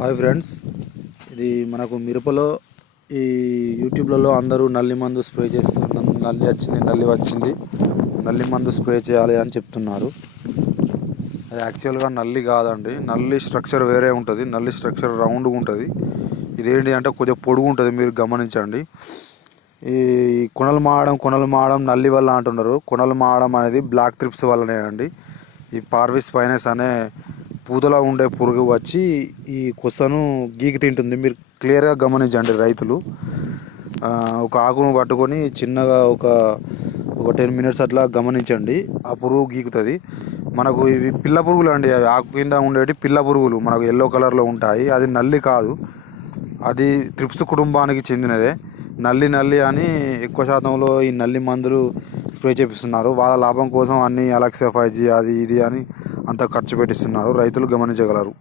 Hi friends, ఇది మనకు మిరపలో ఈ యూట్యూబ్లలో అందరూ నల్లి మందు స్ప్రే చేస్తున్నాం, నల్లి వచ్చింది, నల్లి మందు స్ప్రే చేయాలి అని చెప్తున్నారు. అది యాక్చువల్గా నల్లి కాదండి. నల్లి స్ట్రక్చర్ వేరే ఉంటుంది. నల్లి స్ట్రక్చర్ రౌండ్గా ఉంటుంది. ఇదేంటి అంటే కొంచెం పొడుగు ఉంటుంది. మీరు గమనించండి. ఈ కొనలు మాడడం నల్లి వల్ల అంటున్నారు. కొనలు మాడడం అనేది బ్లాక్ త్రిప్స్ వల్లనే అండి. ఈ పార్విస్ ఫైనస్ అనే పూతలో ఉండే పురుగు వచ్చి ఈ కొసను గీకి తింటుంది. మీరు క్లియర్గా గమనించండి రైతులు. ఒక ఆకును పట్టుకొని చిన్నగా ఒక 10 minutes అట్లా గమనించండి. ఆ పురుగు గీకుతుంది. మనకు ఇవి పిల్ల పురుగులు అండి. అవి ఆకు కింద ఉండేవి పిల్ల పురుగులు మనకు ఎల్లో కలర్లో ఉంటాయి. అది నల్లి కాదు, అది త్రిప్స్ కుటుంబానికి చెందినదే. నల్లి అని ఎక్కువ శాతంలో ఈ నల్లి మందులు స్ప్రే చేపిస్తున్నారు. వాళ్ళ లాభం కోసం అన్ని అలెక్సా 5G అది ఇది అని అంత ఖర్చు పెట్టిస్తున్నారు. రైతులు గమనించగలరు.